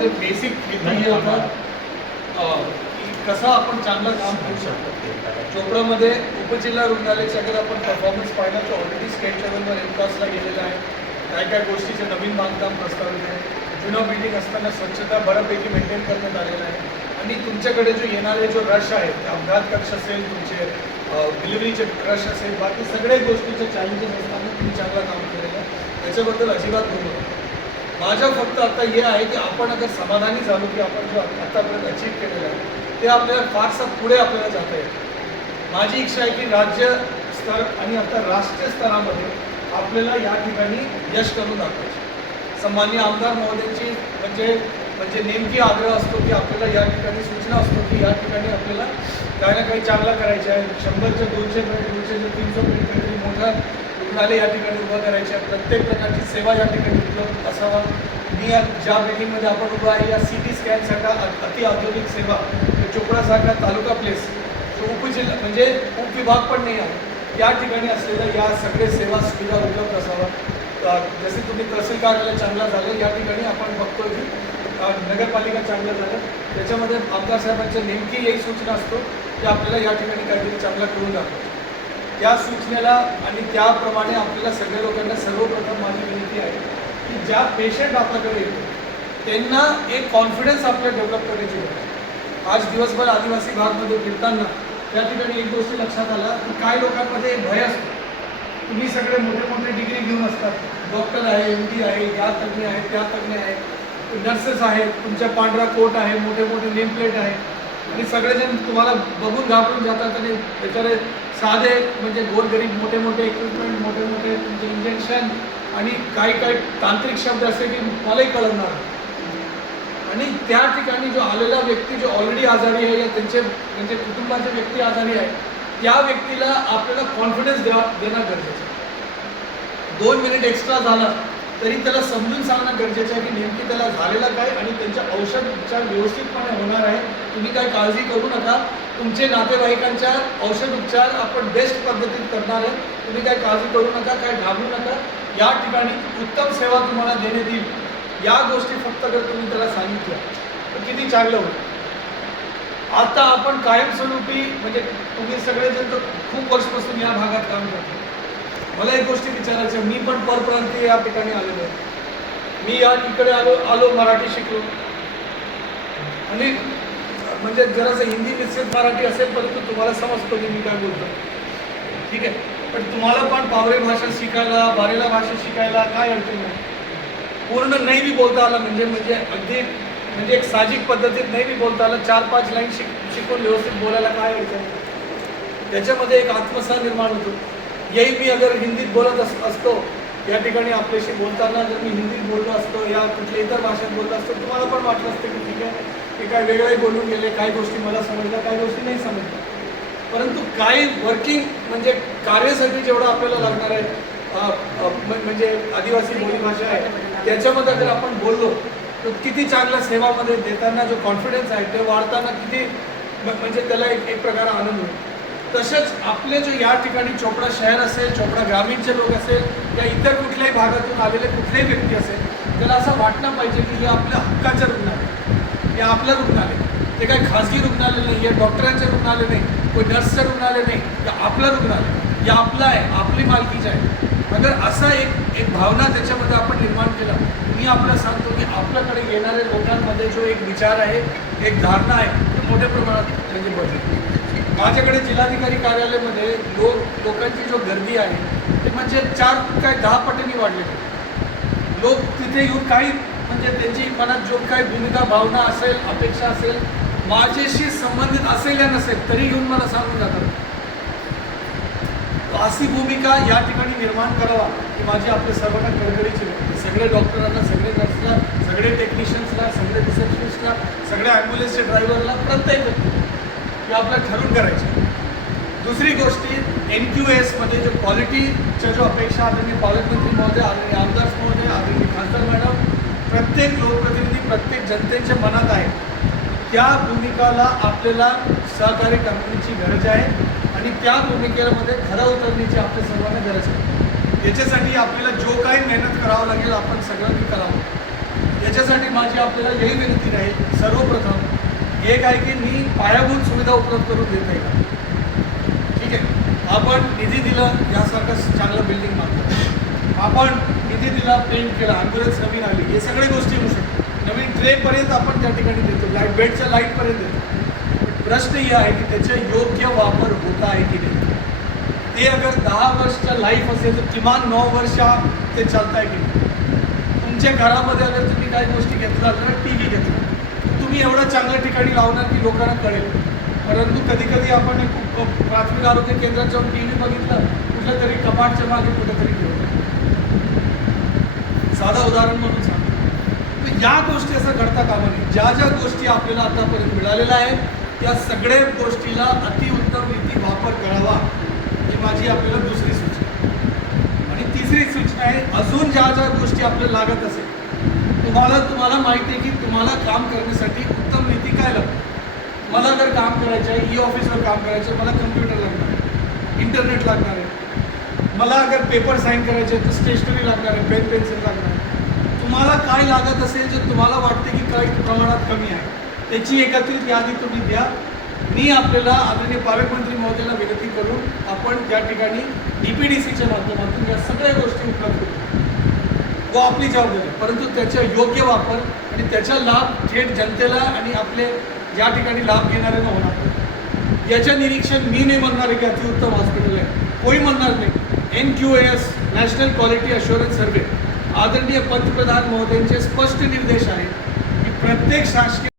त्याच्यामध्ये बेसिक हे की कसं आपण चांगलं काम करू शकतो? चोपडामध्ये उपजिल्हा रुग्णालयाचे अगर आपण परफॉर्मन्स पाहिला तर ऑलरेडी स्टेट लेवलवर एनकॉसला गेलेलं आहे. काय काय गोष्टीचे नवीन बांधकाम प्रस्तावित आहे. जुनं बिल्डिंग असताना स्वच्छता बऱ्यापैकी मेंटेन करण्यात आलेलं आहे. आणि तुमच्याकडे जो येणारे जो रश आहे अपघात कक्ष असेल तुमचे डिलिव्हरीचे रश असेल बाकी सगळ्या गोष्टीचे चॅलेंजेस असताना तुम्ही चांगलं काम केलेलं आहे. त्याच्याबद्दल अजिबात बोलू माझ्या फक्त आता हे आहे की आपण अगर समाधानी झालो की आपण जो आतापर्यंत अचीव्ह केलेलं आहे ते आपल्याला फारसा पुढे आपल्याला जाता येतं माझी इच्छा आहे की राज्य स्तर आणि आता राष्ट्रीय स्तरामध्ये आपल्याला या ठिकाणी यश करून दाखवायचे. सन्मान्य आमदार महोदयांची म्हणजे म्हणजे नेमकी आग्रह असतो की आपल्याला या ठिकाणी सूचना असतो की या ठिकाणी आपल्याला काही ना काही चांगला करायचं आहे. शंभरच्या दोनशे दोनशे तीनशे मोठा काहीतरी रुग्णालय या ठिकाणी उभं करायचे आहे. प्रत्येक प्रकारची सेवा या ठिकाणी उपलब्ध असावा. मी या ज्या बिल्डिंगमध्ये आपण उभं आहे या सी टी स्कॅनसाठी अति औद्योगिक सेवा चोपडा चोपडासारखा तालुका प्लेस जो उपजिल्हा म्हणजे उपविभाग पण नाही आहे. त्या ठिकाणी असलेल्या या सगळे सेवा सुविधा उपलब्ध असावा. जसे तुम्ही तहसील कार्यालय चांगलं झालं या ठिकाणी आपण बघतो की नगरपालिका चांगलं झालं. त्याच्यामध्ये आमदार साहेबांच्या नेमकी एक सूचना असतो की आपल्याला या ठिकाणी काहीतरी चांगलं करून दाखवतो त्या सूचनेला आणि त्याप्रमाणे आपल्याला सगळ्या लोकांना सर्वप्रथम माझी विनंती आहे की ज्या पेशंट आपल्याकडे येतो त्यांना एक कॉन्फिडन्स आपल्या डेव्हलप करण्याची गरज आज दिवसभर आदिवासी भागमध्ये फिरताना त्या ठिकाणी एक गोष्ट लक्षात आला की काय लोकांमध्ये एक भय असतो. तुम्ही सगळे मोठे मोठे डिग्री घेऊन असतात. डॉक्टर आहे एम डी आहे या तज्ज्ञ आहेत त्या तज्ज्ञ आहेत. नर्सेस आहेत तुमच्या पांढरा कोट आहे मोठे मोठे नेमप्लेट आहे. आणि सगळेजण तुम्हाला बघून घाबरून जातात आणि त्याच्याकडे साधे म्हणजे गोरगरीब मोठे मोठे इक्विपमेंट मोठे मोठे तुमचे इंजेक्शन आणि काही काही तांत्रिक शब्द असे की मलाही कळणार आणि त्या ठिकाणी जो आलेला व्यक्ती जो ऑलरेडी आजारी आहे या त्यांचे म्हणजे कुटुंबाचे व्यक्ती आजारी आहे त्या व्यक्तीला आपल्याला कॉन्फिडन्स द्या देणं गरजेचं आहे. दोन मिनिट एक्स्ट्रा झाला तरी त्याला समजून सांगणं गरजेचं आहे की नेमकी त्याला झालेलं काय आणि त्यांच्या औषध उपचार व्यवस्थितपणे होणार आहे. तुम्ही काय काळजी करू नका. तुमचे नातेवाईकांच्या औषध उपचार आपण बेस्ट पद्धतीत करणार आहे. तुम्ही काय काळजी करू नका काय घाबरू नका. या ठिकाणी उत्तम सेवा तुम्हाला देण्यात येईल. या गोष्टी फक्त जर तुम्ही त्याला सांगितल्या तर किती चांगलं होईल. आता आपण कायमस्वरूपी म्हणजे तुम्ही सगळेजण तर खूप वर्षपासून या भागात काम करतो. मला एक गोष्टी विचारायची आहे. मी पण परप्रांतीय या ठिकाणी आलेलो आहे. मी या इकडे आलो आलो मराठी शिकलो. आणि म्हणजे जरासं हिंदी मिश्रित मराठी असेल परंतु तुम्हाला समजतो की मी काय बोलतो ठीक आहे? पण तुम्हाला पण पावरे भाषा शिकायला बारेला भाषा शिकायला काय अडचण नाही. पूर्ण नाही बी बोलता आलं म्हणजे म्हणजे अगदी म्हणजे एक साहजिक पद्धतीत नाही बी बोलता आलं. चार पाच लाईन शिक शिकून व्यवस्थित बोलायला काय अडचण त्याच्यामध्ये एक आत्मसा निर्माण होतो. येई मी अगर हिंदीत बोलत अस असतो या ठिकाणी आपल्याशी बोलताना जर मी हिंदीत बोललो असतो या कुठल्या इतर भाषेत बोललो असतो तुम्हाला पण वाटलं असतं की ठीक आहे ते काय वेगळे बोलून गेले काही गोष्टी मला समजल्या काही गोष्टी नाही समजल्या. परंतु काही वर्किंग म्हणजे कार्यासाठी जेवढं आपल्याला लागणार आहे म्हणजे आदिवासी बोलीभाषा आहे त्याच्यामध्ये अगर आपण बोललो तर किती चांगल्या सेवामध्ये देताना जो कॉन्फिडन्स आहे ते वाढताना किती म्हणजे त्याला एक एक प्रकार आनंद होईल. तसेच आपले जो या ठिकाणी चोपडा शहर असेल चोपडा ग्रामीणचे लोक असेल या इतर कुठल्याही भागातून आलेले कुठलेही व्यक्ती असेल त्याला असं वाटणं पाहिजे की हे आपल्या हक्काचं रुग्णालय हे आपलं रुग्णालय ते काही खाजगी रुग्णालय नाही हे डॉक्टरांचे रुग्णालय नाही कोई नर्सचं रुग्णालय नाही हे आपलं रुग्णालय हे आपलं आहे आपली मालकीचं आहे. अगर असा एक एक भावना त्याच्यामध्ये आपण निर्माण केला मी आपल्याला सांगतो की आपल्याकडे येणाऱ्या लोकांमध्ये जो एक विचार आहे एक धारणा आहे तो मोठ्या प्रमाणात म्हणजे बदलते माझ्याकडे जिल्हाधिकारी कार्यालयामध्ये लोक लोकांची जो गर्दी आहे म्हणजे चार काय दहा पटींनी वाढले. लोक तिथे येऊन काही म्हणजे त्यांची मनात जो काही भूमिका भावना असेल अपेक्षा असेल माझ्याशी संबंधित असेल या नसेल तरी येऊन मला सांगून जातात. अशी भूमिका या ठिकाणी निर्माण करावा की माझी आपल्या सर्वांना कळकळीची सगळे डॉक्टरांना सगळे नर्सला सगळे टेक्निशियन्सला सगळे रिसेप्शनिस्टला सगळ्या ॲम्ब्युलन्सच्या ड्रायव्हरला प्रत्येक व्यक्ती हे आपल्या ठरवून करायचे. दुसरी गोष्टी एन क्यू एसमध्ये जो क्वालिटीच्या जो अपेक्षा आदरणीय पालकमंत्री महोदय आदरणीय आमदार महोदय आदरणीय खासदार मॅडम प्रत्येक लोकप्रतिनिधी प्रत्येक जनतेच्या मनात आहे. त्या भूमिकाला आपल्याला सहकार्य करण्याची गरज आहे आणि त्या भूमिकेमध्ये खरं उतरण्याची आपल्या सर्वांना गरज आहे. याच्यासाठी आपल्याला जो काही मेहनत करावं लागेल आपण सगळ्यांनी करावं. याच्यासाठी माझी आपल्याला यही विनंती राहील सर्वप्रथम एक आहे की मी पायाभूत सुविधा उपलब्ध करून देत नाही आहे आपण निधी दिला यासारखं चांगलं बिल्डिंग बांधतो आपण निधी दिला पेंट केला ॲम्ब्युलन्स नवीन आली हे सगळ्या गोष्टी होऊ शकतात. नवीन ट्रेपर्यंत आपण त्या ठिकाणी देतो. लाइट बेडच्या लाईटपर्यंत देतो. पण प्रश्न हे आहे की त्याचा योग्य वापर होत आहे की नाही? ते अगर दहा वर्षच्या लाईफ असेल तर किमान नऊ वर्ष ते चालत आहे की तुमच्या घरामध्ये अगर तुम्ही काही गोष्टी घेतला तर टी व्ही घेतला तुम्ही एवढं चांगल्या ठिकाणी लावणार की लोकांना कळेल. परंतु कधी कधी आपण एक खूप प्राथमिक आरोग्य केंद्रात जाऊन टी व्ही बघितलं कुठलं तरी कपाटच्या मागे कुठेतरी ठेवलं साधं उदाहरण म्हणून सांगतो. तर या गोष्टी असं घडता कामा नये. ज्या ज्या गोष्टी आपल्याला आतापर्यंत मिळालेल्या आहेत त्या सगळ्या गोष्टीला अतिउत्तम रीती वापर करावा ही माझी आपल्याला दुसरी सूचना. आणि तिसरी सूचना आहे अजून ज्या ज्या गोष्टी आपल्याला लागत असेल तुम्हाला तुम्हाला माहिती आहे की तुम्हाला काम करण्यासाठी उत्तम रीती काय लागते? मला जर काम करायचं आहे ई ऑफिसवर काम करायचं आहे मला कम्प्युटर लागणार आहे इंटरनेट लागणार आहे. मला अगर पेपर साईन करायचे आहे तर स्टेशनरी लागणार आहे पेन पेन्सिल लागणार आहे. तुम्हाला काय लागत असेल जे तुम्हाला वाटते की काही प्रमाणात कमी आहे त्याची एकत्रित यादी तुम्ही द्या. मी आपल्याला आदरणीय पालकमंत्री महोदयाला विनंती करून आपण त्या ठिकाणी डी पी डी सीच्या माध्यमातून या सगळ्या गोष्टी उपलब्ध करू. व आपली जबाबदारी परंतु त्याचा योग्य वापर आणि त्याचा लाभ थेट जनतेला आणि आपले या ठिकाणी लाभ घेणाऱ्यांना होणार. याचे याचं निरीक्षण मी नाही म्हणणार आहे की अतिउत्तम हॉस्पिटल आहे. कोणी म्हणणार नाही. N Q S national quality assurance survey आदरणीय पंतप्रधान महोदयांचे स्पष्ट निर्देश आहे की प्रत्येक शासकीय